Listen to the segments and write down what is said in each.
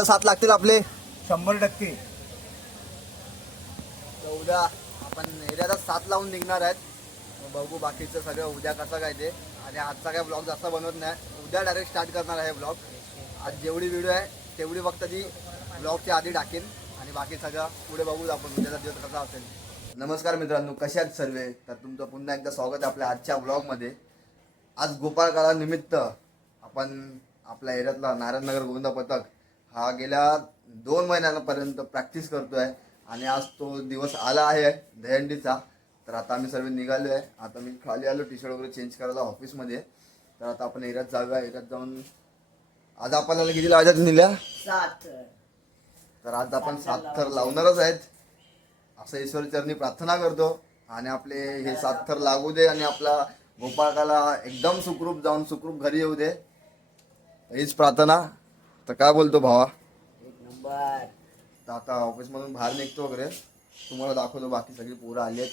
उद्या 7 लागतील आपले 100%. तर उद्या आपण एरियाला 7 लावून निघणार आहेत. मग बघू बाकीचं सगळं उद्या कसं काय ते. आणि आजचा काय ब्लॉग जास्त बनवत नाही, उद्या डायरेक्ट स्टार्ट करणार आहे ब्लॉग. आज जेवढी व्हिडिओ आहे तेवढी फक्त ती ब्लॉगच्या आधी टाकेन आणि बाकी सगळं पुढे बघू आपण उद्याचा दिवस कसा असेल. नमस्कार मित्रांनो, कशा आहेत सर्व? तर तुमचं पुन्हा एकदा स्वागत आहे आपल्या आजच्या ब्लॉगमध्ये. आज गोपाळकाला निमित्त आपण आपल्या एरियातला नारायणनगर गोविंद पथक हा गेल्या 2 महिन्यांपर्यंत प्रॅक्टिस करतोय आणि आज तो दिवस आला आहे दहीहंडीचा. तर आता आम्ही सर्व निघालो आहे. आता मी खाली आलो टी शर्ट वगैरे चेंज करायला ऑफिसमध्ये. तर आता आपण एरियात जाऊया. एरियात जाऊन आज आपल्याला किती लावायच्यात निघल्या 7. तर आज आपण 7 थर लावणारच आहेत असं ईश्वर चरणी प्रार्थना करतो. आणि आपले हे 7 थर लागू दे आणि आपला गोपाळकाला एकदम सुखरूप जाऊन सुखरूप घरी येऊ दे, हीच प्रार्थना. तर काय बोलतो भावा? 1 नंबर. तर आता ऑफिसमधून बाहेर निघतो वगैरे, तुम्हाला दाखवतो बाकी सगळी पोरं आली आहेत.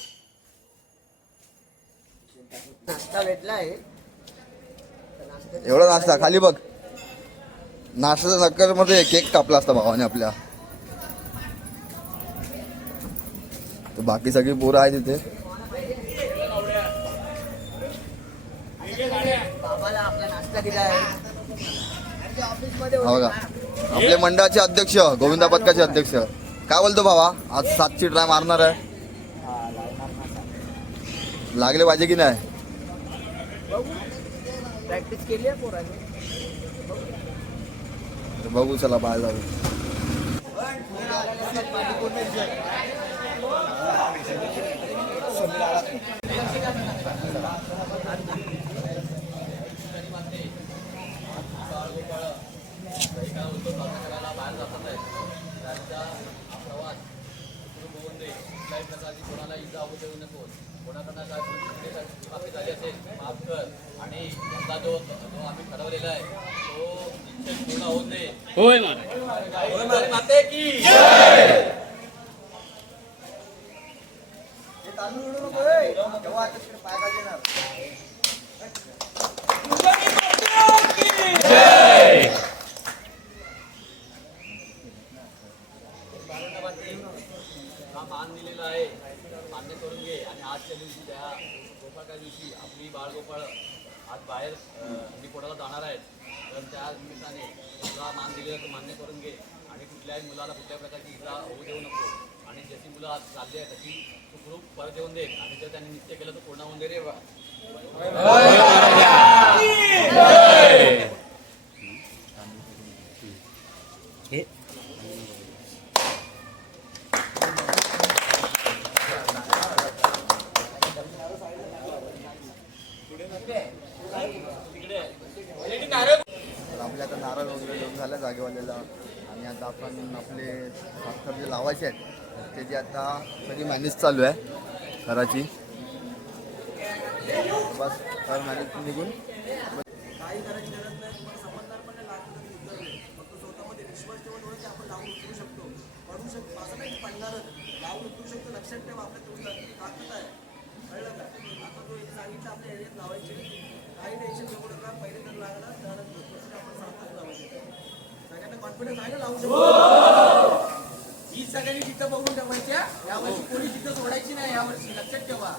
नाश्ता भेटला आहे. एवढा नाश्ता खाली बघ. नाश्त्याच्या नक्करमध्ये केक कापला असता भावाने आपल्या. तर बाकी सगळी पोरं आहेत तिथे. बाबाला आपला नाश्ता दिला आहे. हो का? आपले मंडळाचे अध्यक्ष गोविंद पथकाचे अध्यक्ष. काय बोलतो भावा? आज 7ची ट्राय मारणार आहे. लागले पाहिजे की नाही? प्रॅक्टिस केली आहे पोरांनी. तर बघू चला बाहेर जाऊ. कोणाला इजा होऊ देऊ नको, कोणाकडनं काय माफी झाली असेल माफ कर. आणि यंदा जो आम्ही ठरवलेला आहे तो निश्चित पूर्ण होऊ दे. होय महाराज. माते की हा मान दिलेला आहे, मान्य करून घे. आणि आजच्या दिवशी त्या गोपाळच्या दिवशी आपली बाळगोपाळ आज बाहेर मी कोणाला जाणार आहेत. तर त्या निमित्ताने तुला मान दिलेला तो मान्य करून घे. आणि कुठल्याही मुलाला कुठल्या प्रकारची इजा होऊ देऊ नको. आणि जशी मुलं आज चालली आहे तशी सुखरूप परत येऊन दे. आणि जर त्यांनी नित्य केलं तर पूर्ण होऊन दे रे. आपल्या आता नारळ वगैरे घेऊन झालं जागेवाल्याला. आणि आता आपण आपले 7 थर जे लावायचे आहेत त्याची आता सगळी मॅनेज चालू आहे घराची. बस तर मॅनेज निघून काही करायची गरज नाही. तुम्हाला समजदार पण नाही लागत फक्त स्वतःमध्ये विश्वास ठेवून थोडं आपण लावून उतरू शकतो, पडू शकतो. असं नाही की पडणारच, लावून उतरू शकतो. लक्षात ठेवा आपल्या तेवढी ताकद आहे. कळलं का? आता तो एक सांगितलं आपल्या एरियात लावायचे, काही टेन्शन घेऊ नका. पहिले तर लागला तर आपण 7 थर लावायचे. सगळ्यांना कॉन्फिडन्स आहे ना लावू शकतो. ही सगळ्यांनी जिथं बघून ठेवायच्या. यावर्षी कोणी जिथं सोडायची नाही. यावर्षी लक्षात ठेवा,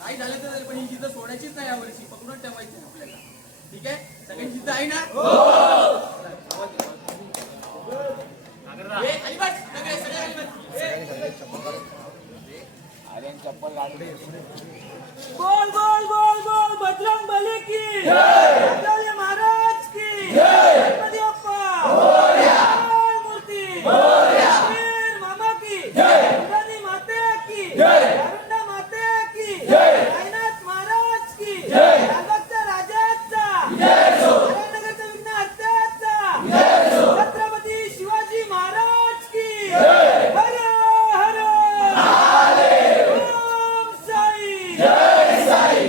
काही झालं तर पण ही जिथं सोडायचीच नाही. यावर्षी पकडून ठेवायची आपल्याला. ठीक आहे? सगळ्यांनी जिथं आहे ना. गोल गोल गोल गोल बजरंग बली की जय, महाराज की जय, गणपती बाप्पा मोरया, मूर्ती मोरया, वीर मामा की जय, गणपती माते की जय, अरुंडा माते की जय, साईनाथ महाराज की जय, राजाचा राजाचा जय, नारायणनगरच्या विघ्नहर्त्याचा जय, छत्रपती शिवाजी महाराज की जय, हर हर महादेव, ओम साई जय साई.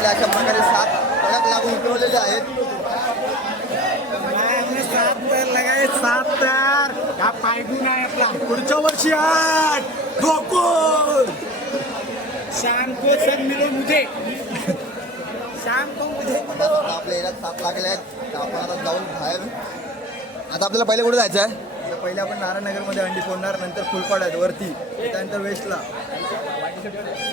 आपल्या अशा प्रकारे 7 कडक लागून उतरवलेले आहेत. पुढच्या वर्षी 8 गोकुळ शाम को सब मिलो मुझे शाम को मुझे आता आपल्या एरियात 7 लागले आहेत. तर आपण आता जाऊन बाहेर. आता आपल्याला पहिले कुठे जायचं आहे? पहिले आपण नारायणनगरमध्ये अंडी फोडणार, नंतर फुलपाड आहेत वरती, त्यानंतर वेस्टला.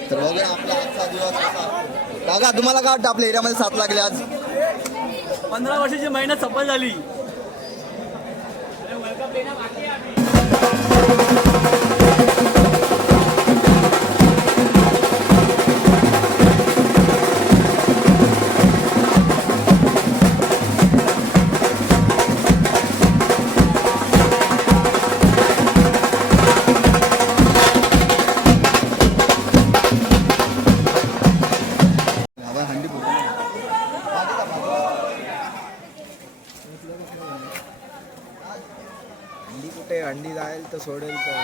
तर बघूया आपला आजचा दिवस कसा. काका तुम्हाला काय वाटतं आपल्या एरियामध्ये 7 लागले आज? 15 वर्षाची मेहनत सफल झाली. आपण हंडी फुटतो ना. अंडी कुठे अंडी जाईल तर सोडेल तर.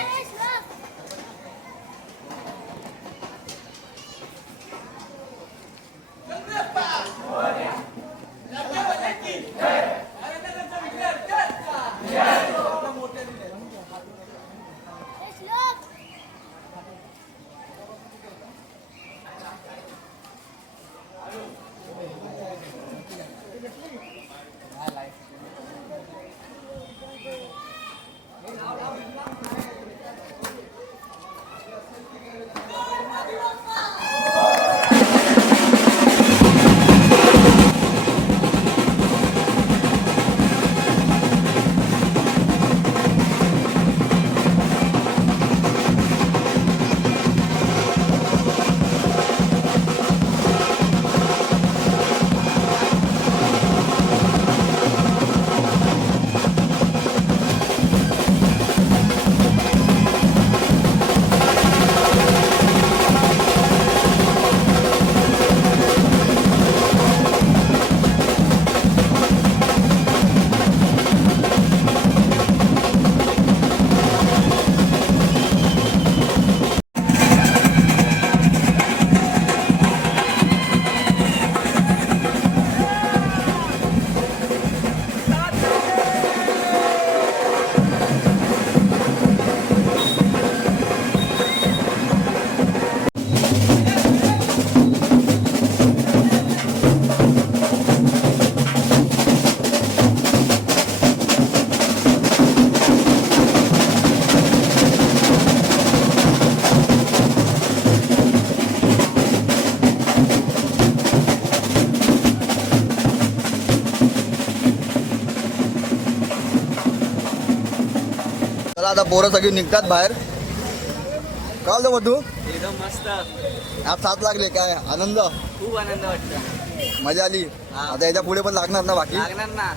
चला आता पोरं सगळी निघतात बाहेर. काय होतं मग तू एकदम मस्त. आज 7 लागले, काय आनंद, खूप आनंद वाटतो. मजा आली. हा. आता याच्या पुढे पण लागणार ना बाकी? लागणार ना.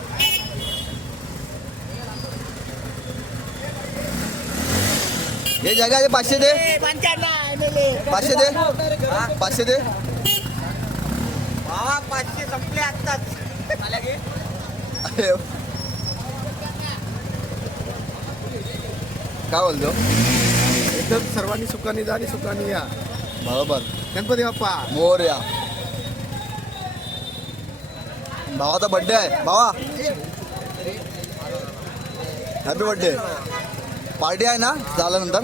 हे जगा दे 500 दे, 500 दे, 500 दे. 500 संपले आत्ताच. अरे, काय बोलतो? एकदम सर्वांनी सुखाने जा आणि सुखाने या. बरोबर. गणपती बाप्पा मोरया. भावाचा बर्थडे आहे. भावा हॅपी बर्थडे. पार्टी आहे ना झाल्यानंतर?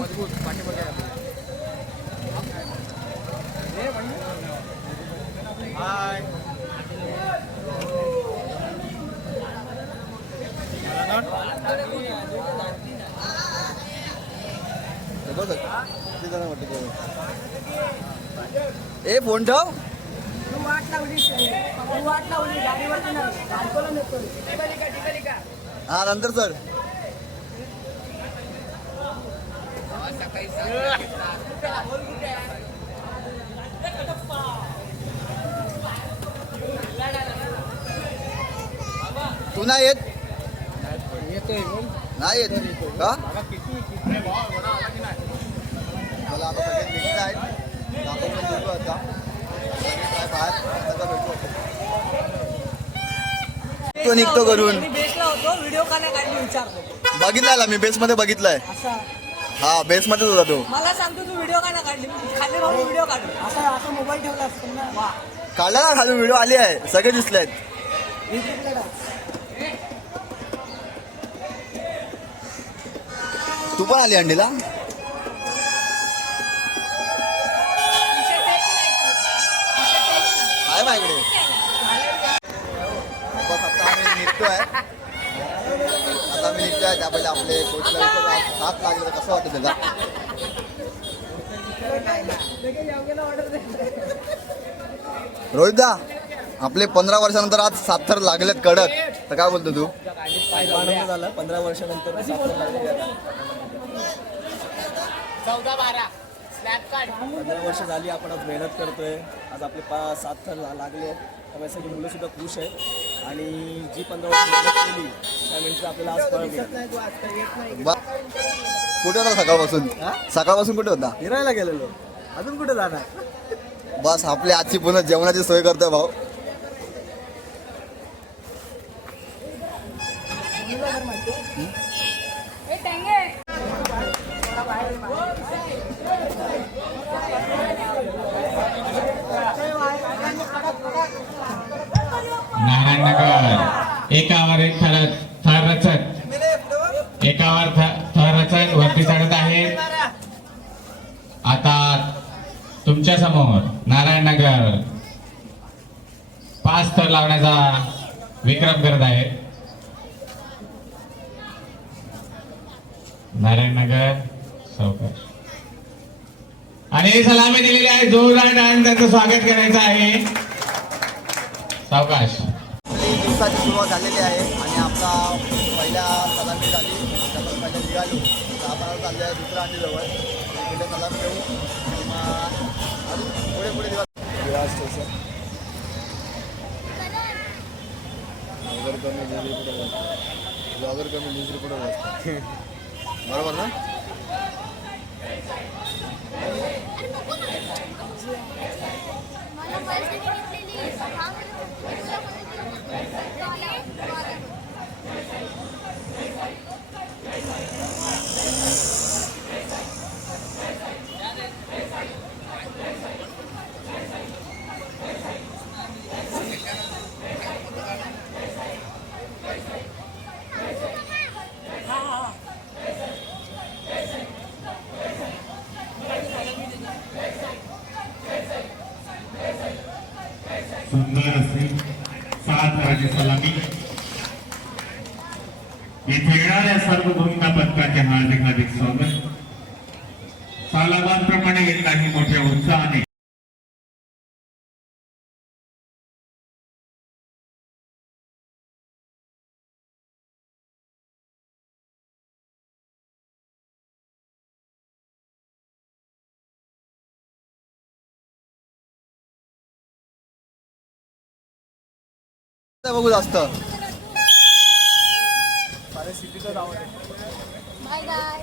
ए फोन ठेव. हा नंतर चढ. तू नाही येत? नाही येत का? चला आता सगळे निघत आहेत. आपण पण निघू आता. सगळे बाहेर सगळं भेटू. तो निघतो करून. बेसला होतो, व्हिडिओ का नाही काढली विचारतो. बघितलाय मी बेस मध्ये बघितलाय. असा हा बेस मध्येच होता तो. मला सांगतो तू व्हिडिओ का नाही काढली. खाली राहून व्हिडिओ काढू. असा मोबाईल ठेवला असतो ना. काढला ना खालून व्हिडिओ आली आहे सगळे दिसले आहेत. तू पण आली अंडीला. आहे माझ्याकडे. बस आता आम्ही निघतोय. त्या पहिले आपले कोचला हात लागले तर कसं वाटतं त्याला. रोहितदा आपले 15 वर्षानंतर आज 7 थर लागलेत कडक, तर काय बोलतो तू. आनंद झाला 15 वर्षानंतर 15 वर्ष झाली आपण आज मेहनत करतोय. आज आपले 7 थर लागले त्यामुळे सगळी मुलं सुद्धा खुश आहेत आणि जी 15 वर्ष मेहनत केली त्यानंतर आपल्याला आज फळ मिळालं. कुठे होता सकाळपासून. सकाळपासून कुठे होता. फिरायला गेलेलो. अजून कुठे जाणार. बस आपली आजची पुन्हा जेवणाची सोय करतोय भाऊ. नारायणनगर एकावर एक थर रचत वरती चढत आहेत. आता तुमच्या समोर नारायणनगर 5 थर लावण्याचा विक्रम करत आहे. नारायणनगर सावकाश आणि सलामी दिलेली आहे. जोरदार टाळ्यांनी त्यांचं स्वागत करायचं आहे. सावकाश. दिवसाची सुरुवात झालेली आहे आणि आपला पहिल्या सलामी झाली. त्यानंतर पहिल्या निघालो तर आपण चाललो आहे दुसऱ्या अंडीजवळ. तिथे सलामी देऊ आणि मग अजून पुढे दिवस ब्लॉगर कमी न्यूज रिपोर्टर असतो. बरोबर ना. सुंदर असे 7 थराची सलामी. इथे येणाऱ्या सर्व भूमिका पथकाचे हार्दिक स्वागत. सालाबादप्रमाणे यंदाही मोठ्या उत्साहाने बघू जास्त. Bye bye.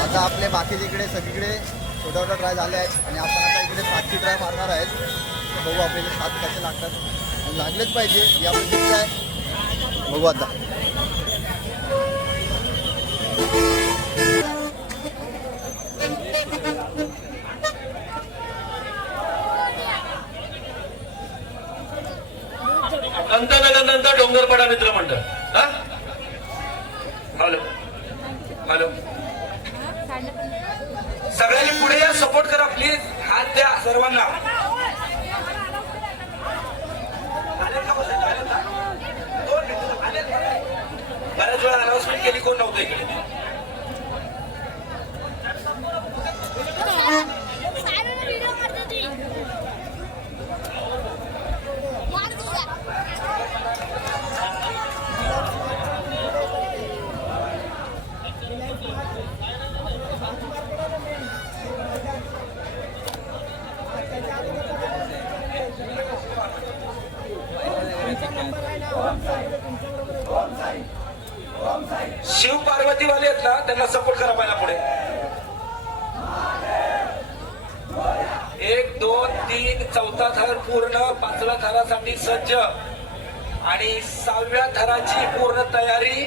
आता आपले बाकीचे इकडे सगळीकडे छोटा ट्राय झाले आहेत आणि आपण आता इकडे 7ची ट्राय मारणार आहेत. तर बघू आपल्याला 7 कसे लागतात आणि लागलेच पाहिजे या उद्देश आहे. बघू आता. नंतर डोंगरपाडा मित्र मंडळ. हॅलो हॅलो सगळ्यांनी पुढे या. सपोर्ट करा प्लीज. हात द्या सर्वांना. बऱ्याच वेळा अनाउन्समेंट केली कोण नव्हतं इकडे. व्हिडिओ वाले आहेत ना त्यांना सपोर्ट करा पहिला पुढे. 1 2 3 चौथा थर पूर्ण, 5व्या थरासाठी सज्ज आणि 6व्या थराची पूर्ण तयारी.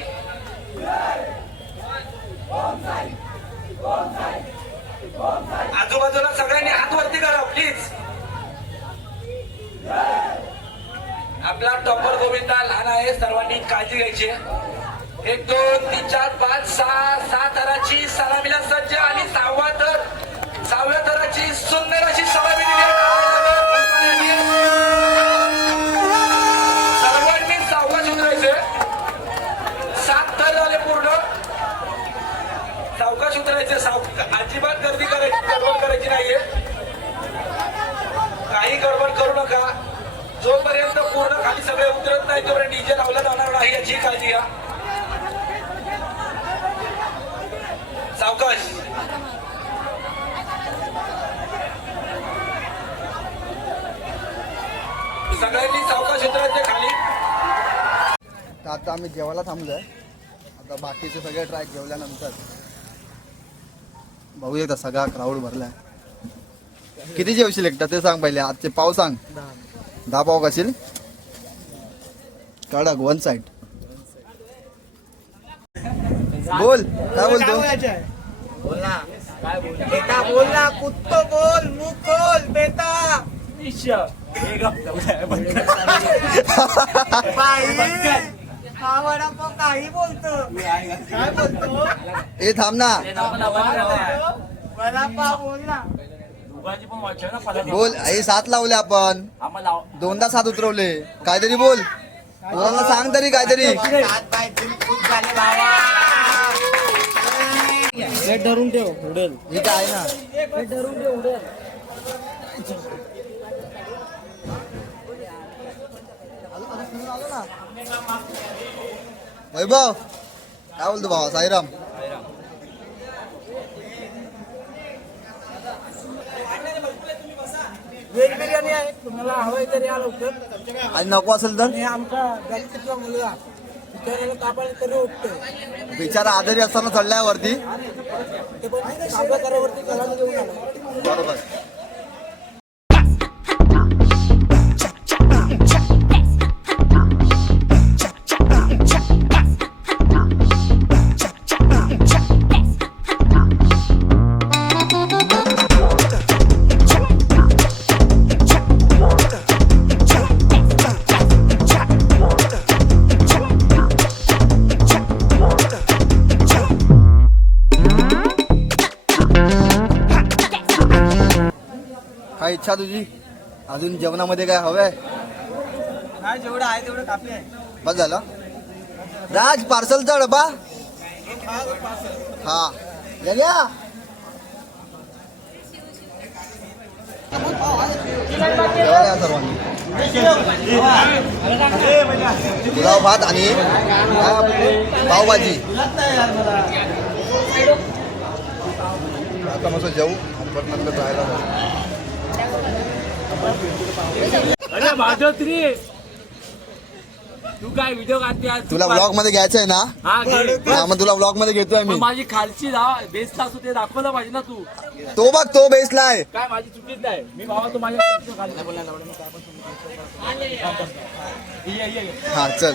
आजूबाजूला सगळ्यांनी हात वरती करा प्लीज. आपला टॉपर गोविंदा लहान आहे, सर्वांनी काळजी घ्यायची. 1 2 3 4 5 6 थराची सलामीला सज्ज आणि 6व्या थराची सुंदर अशी सलामी दिली आहे. सर्वांनी सावकाश उतरायचे. 7 थर झाले पूर्ण. सावकाश उतरायचे. अजिबात गर्दी करायची, गडबड करायची नाहीये. काही गडबड करू नका. जोपर्यंत पूर्ण खाली सगळे उतरत नाही तोपर्यंत डीजे लावला जाणार नाही याची काळजी घ्या. सावकाश. सगळ्यांनी सावकाश उतरायचे खाली. तर आता आम्ही जेवायला थांबलोय. आता बाकीचे सगळे ट्रॅक जेवल्यानंतर बघू एकदा सगळा क्राऊड भरलाय. किती जेवशील एकटा ते सांग पहिले. आजचे पाव सांग. 10 पाव खाशील. कडक 1 साइड. बोल काय बोलतो. बेटा बोल ना, कुत्तो बोल, मुख खोल बेटा. हा वडापाव काही बोलतो. काय बोलतो. ए थांब ना. वडापाव बोल ना. बोल. हे 7 लावले आपण. 2दा 7 उतरवले. काहीतरी बोल. पोरांना सांग तरी काहीतरी. धरून ठेव उडेल. हे काय ना. धरून ठेव उडेल. वैभव काय बोलतो भावा. साईराम. व्हेज बिर्याणी आहे, तुम्हाला हवंय तरी या लवकर. आणि नको असेल तर हे आमचा गणपतीचा मुलगा बिचाऱ्याला कापायला तरी उठतो. बिचारा आजारी असताना चढलाय वरती. ते पण कापाकारावरती कलाम घेऊन आला. बरोबर. काय इच्छा तुझी अजून जेवणामध्ये काय हवंय. काय जेवढं आहे तेवढं काफी आहे. बस झालं. राज पार्सलचा डबा. हा या. जेवायला सर्वांनी. पुलाव भात आणि पावभाजी. आता मस्त जेवू आणि परत नंतर जायला जाऊ. अरे भाजोत्री तू काय व्हिडिओ काढते आज? तुला ब्लॉग मध्ये घ्यायचं आहे ना. हा घे. हा मग तुला ब्लॉग मध्ये घेतोय पण मी. माझी खालची बेस्ट असतो ते दाखवलं पाहिजे ना तू. तो बघ तो बेसला आहे. काय माझी चुकीच नाही. मी बाबा तू माझ्या हा चल.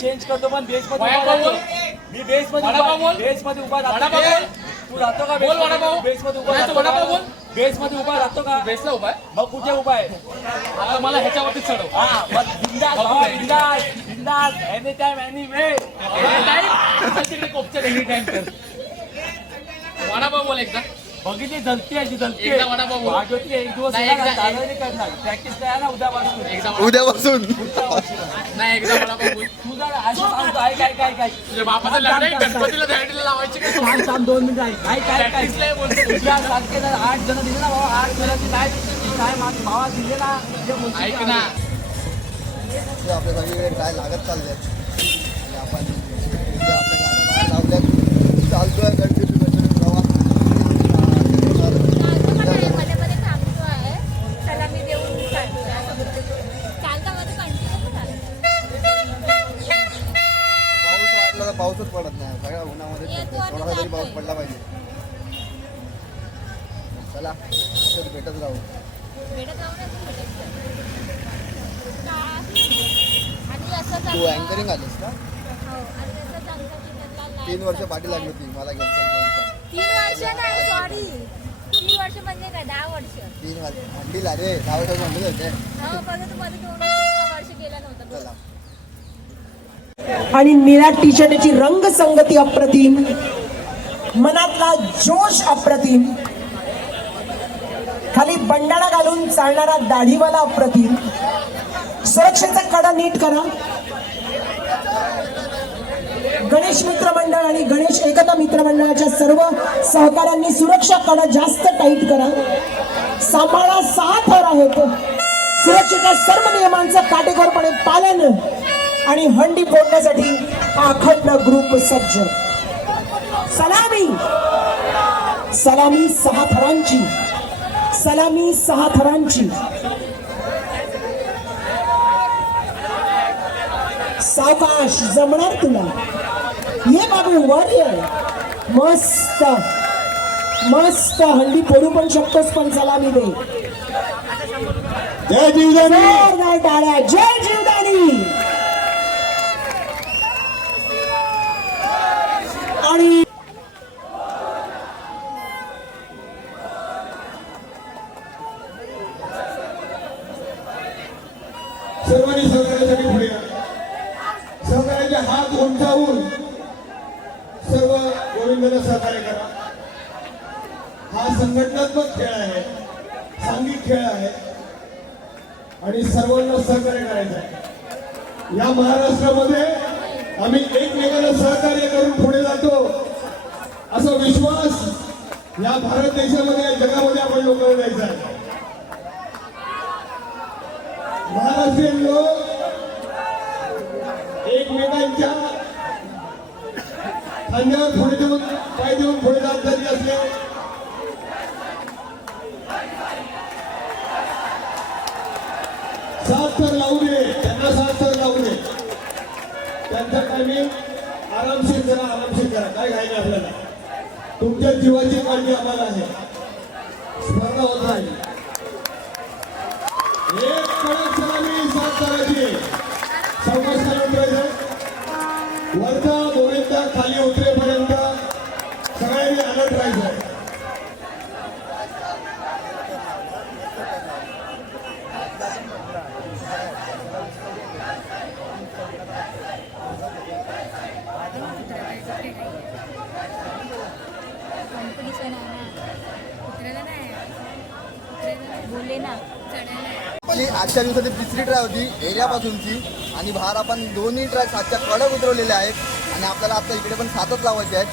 चेंज करतो पण बेस मध्ये मी बेस मध्ये उभा राहतो. तू राहतो का बेस मध्ये उभा राहतो. बेस मध्ये उभा राहतो का. बेसला उभा आहे. मग कुठे उभा आहे. आता मला ह्याच्यावरती चढव. हा बिंदास बाबा, बिंदास बिंदास. Any time any way. तिकडे कोपच्या एनी टाइम कर. वडापाव बोल एकदा. बघितली जलती आहे जलती. एकदा वडापाव बोल. एक दिवस करणार. प्रॅक्टिस करा ना उद्यापासून. उद्यापासून नाही एकदा वडापाव बोल. तुझा काय काय काय काय तुझ्या बापाचा लग्न आहे. गणपतीला दहीहंडीला लावायची का तू? 2 मिनिटं. काय काय काय बोलतो. सारखे 8 जण दिले ना बाबा. 8 जणांची काय माझ्या भावा दिले ना. ऐक ना. आपल्या सगळीकडे काय लागत चालले. आपण आपल्या गाड्या बाहेर लावल्यात. चालतोय कंटिन्यू प्रवास. मध्ये थांबतो आहे. चला मी देऊन चालतो. चालता मध्ये कंटिन्यू चालतो. पाऊसच पडत नाही सगळ्या उन्हामध्ये येतो आणि थोडासा तरी पाऊस जातोय. पडला पाहिजे. चला असंच भेटत राहू. भेटत राहू ना, तू भेटत जा. आणि असंच तू आता- अँकरिंग आलीस का? हो, आणि असंच आमच्या जिल्ह्यातला live 3 वर्ष पाठी लागली होती मला घ्यायचं. 3 वर्ष नाही, सॉरी 3 वर्ष म्हणजे काय 10 वर्ष. 3 वर्ष हंडीला रे 10 वर्ष म्हणले होते. हो बघा, तू मध्ये 2 वर्ष केलं नव्हतं बघ. चला आणि निळ्या टी शर्टची रंग संगती अप्रतिम, मनातला जोश अप्रतिम, खाली बंडाळा घालून चालणारा दाढीवाला अप्रतिम. सुरक्षेचा कडा नीट करा. गणेश मित्र मंडळ आणि गणेश एकता मित्र मंडळाच्या सर्व सहकाऱ्यांनी सुरक्षा कडा जास्त टाईट करा. सांभाळा 6 थर आहेत. सुरक्षेच्या सर्व नियमांचं काटेकोरपणे पालन आणि हंडी फोडण्यासाठी हा अखंड ग्रुप सज्ज. सलामी सलामी 6 थरांची, सलामी 6 थरांची. सावकाश जमणार तुला. ये बाबू वर ये. मस्त मस्त हंडी फोडू पण शकतोस पण सलामी दे. जय जीवदानी. जोरदार टाळ्या. जय जीवदानी. आणि सर्वांनी सहकार्यासाठी पुढे या. सहकार्याचे हात उंचावून सर्व गोविंदाला सहकार्य करा. हा संघटनात्मक खेळ आहे, सांघिक खेळ आहे आणि सर्वांना सहकार्य करायचं आहे. या महाराष्ट्रामध्ये आम्ही एकमेकांना सहकार्य करून पुढे जातो असा विश्वास या भारत देशामध्ये जगामध्ये आपण लोकांना द्यायचा आहे. महाराष्ट्रीयन लोक एकमेकांच्या खांद्यावर पुढे देऊन पाय देऊन पुढे जात जरी असले सात तर लावू दे, त्यांना 7 तर लावू दे. त्यांचं टायमिंग आरामशीर करा, आरामशीर करा. काय घायचं आपल्याला. तुमच्या जीवाची काळजी आम्हाला आहे. स्पर्धा होत राहील. एक कडक सलामी 7 करायची. सावकाश खाली उतरायचं. वरचा गोविंदा खाली उतरेपर्यंत सगळ्यांनी अलर्ट राहायचं. कॉम्पिटिशन आहे ना. उतरायला नाही, उतरायला नाही. बोलले ना, चढायला नाही. आपली आजच्या दिवसाची 3री ट्राय होती एरियापासूनची आणि बाहेर आपण 2ही ट्राय 7च्या कडक उतरवलेल्या आहेत आणि आपल्याला आता इकडे पण 7च लावायचे आहेत.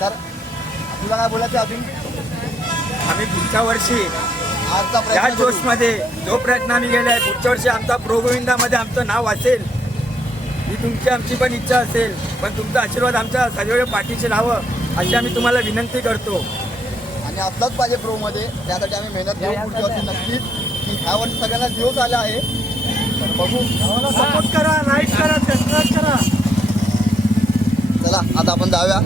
तर तुला काय बोलायचं अजून? आम्ही पुढच्या वर्षी आजचा या प्रयत्न करू. जोशमध्ये जो प्रयत्न आम्ही केलाय, पुढच्या वर्षी आमचा प्रो गोविंदामध्ये आमचं नाव असेल ही तुमची आमची पण इच्छा असेल. पण तुमचा आशीर्वाद आमच्या सगळ्या पाठीशी राहावं अशी आम्ही तुम्हाला विनंती करतो. आणि असलाच पाहिजे प्रोमध्ये. त्यासाठी आम्ही मेहनत घेऊ पुढच्या वर्षी नक्कीच. की ह्या वर्षी सगळ्यांना दिवस आला आहे तर बघू. सपोर्ट करा, लाईक करा, सबस्क्राईब करा. चला आता आपण जाऊया.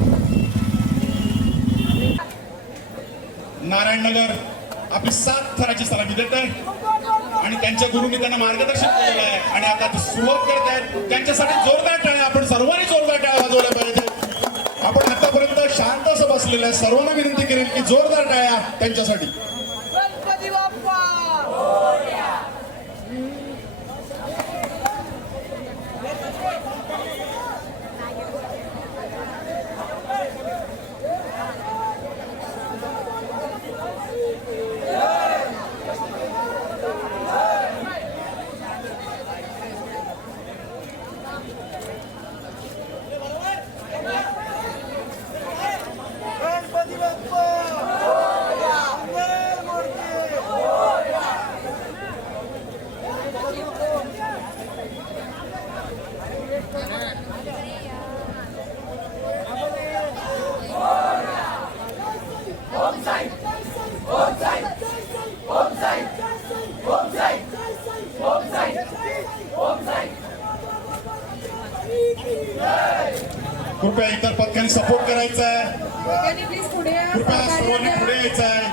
नारायणनगर आपली 7 थराची सलामी देत आहे आणि त्यांच्या गुरुंनी त्यांना मार्गदर्शन केलेलं आहे आणि आता ते सुरुवात करत आहेत. त्यांच्यासाठी जोरदार टाळ्या. आपण सर्वांनी जोरदार टाळ्या वाजवल्या पाहिजे. आपण आतापर्यंत शांत असं बसलेलं आहे. सर्वांना विनंती करेल की जोरदार टाळ्या त्यांच्यासाठी. गणपती बाप्पा. कृपया इतर पथकाने सपोर्ट करायचा आहे. वेगाने प्लीज पुढे या. कृपया सर्वांनी पुढे यायचं आहे.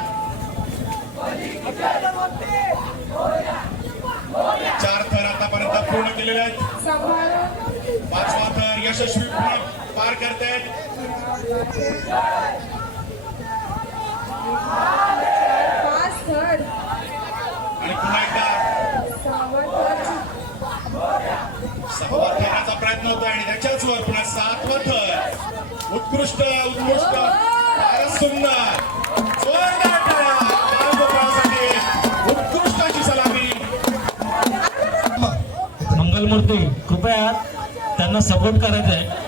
4 थर आतापर्यंत पूर्ण केलेले आहेत. सांभाळून 5वा थर यशस्वीपणे पार करतायत. 5 थर आणि पुन्हा एकदा 6वा थराचा प्रयत्न होता आणि त्याच्याच वर पुन्हा 7वा थर. उत्कृष्ट फारच सुंदर. जोरदार टाळ्या बाळगोपाळसाठी. उत्कृष्ट अशी सलामी. मंगलमूर्ती कृपया त्यांना सपोर्ट करायचा आहे.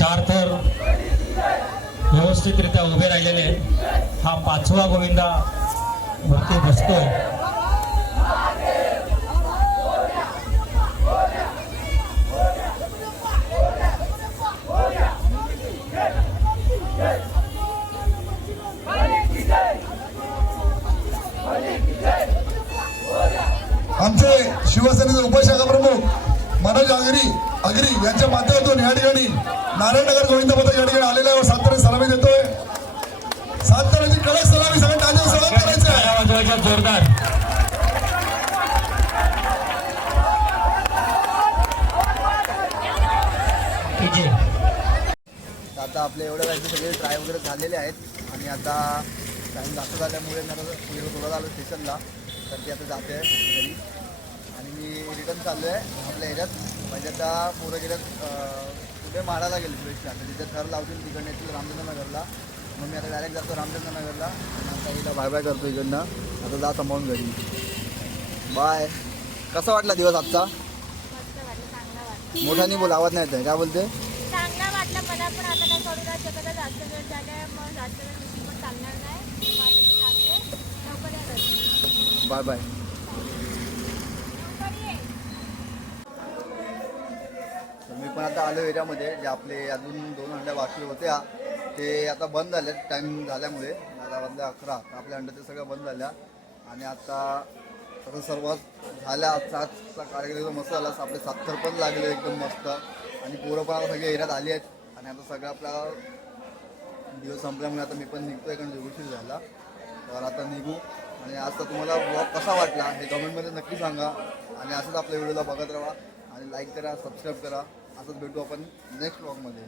चार थर व्यवस्थितरित्या उभे राहिलेले आहेत. हा 5वा गोविंदा वरती बसतोय. आमचे शिवसेनेचे उपशाखा प्रमुख मनोज आगरी यांच्या माध्यमातून या ठिकाणी नारायणनगर गोविंद पथक या ठिकाणी आलेल्या आहे. 7 थराची सलामी देतोय. 7 थराची कडक सलामी सगळ्या टाळ्यांनी स्वागत करायचं आहे. टाळ्या वाजवायच्या जोरदार. ठीक आहे. आता आपले एवढ्या काही सगळे ट्राय वगैरे झालेले आहेत आणि आता टाईम जास्त झाल्यामुळे मला थोडं झालं स्टेशनला, तर ती आता जाते घरी आणि मी रिटर्न चाललो आहे आपल्या ह्याच्यात. म्हणजे आता पोरं गेल्यात पुढे माडाला गेले सुरेशला, तर तिथे थर लावतील तिकडनं येतील रामचंद्रनगरला. मग मी आता डायरेक्ट जातो रामचंद्रनगरला आणि आता इथं बाय बाय करतो इकडनं. आता जा सांभाळून घरी. बाय. कसा वाटला दिवस आजचा? मस्त वाटलं, चांगला वाटलं. मोठ्याने बोल, आवाज नाही येत. काय बोलते? चांगला वाटलं मला पण. आता काय करू नाही शकत आहे, जास्त वेळ झालाय, मग जास्त वेळ बसून पण चालणार नाही. मग आता मी जाते, लवकर या घरी. Bye bye. लवकर ये. तर मी पण आता आलो एरियामध्ये. जे आपले अजून 2 अंड्या बाकी होत्या ते आता बंद झाले टाईम झाल्यामुळे. आता वाजले 11. आपल्या अंड्या ते सगळं बंद झाल्या आणि आता तसं सर्व झाल्या. आजचा कार्यक्रम मस्त झाला. आपले 7 थर पण लागले एकदम मस्त आणि पोरं पण आता सगळे एरियात आली आहेत आणि आता सगळं आपला दिवस संपल्यामुळे आता मी पण निघतोय कारण उशीर झाला. तर आता निघू आणि आजचा तुम्हाला ब्लॉग कसा वाटला हे कमेंटमध्ये नक्की सांगा आणि असंच आपल्या व्हिडिओला बघत राहा आणि लाईक करा, सबस्क्राईब करा. असंच भेटू आपण नेक्स्ट ब्लॉगमध्ये.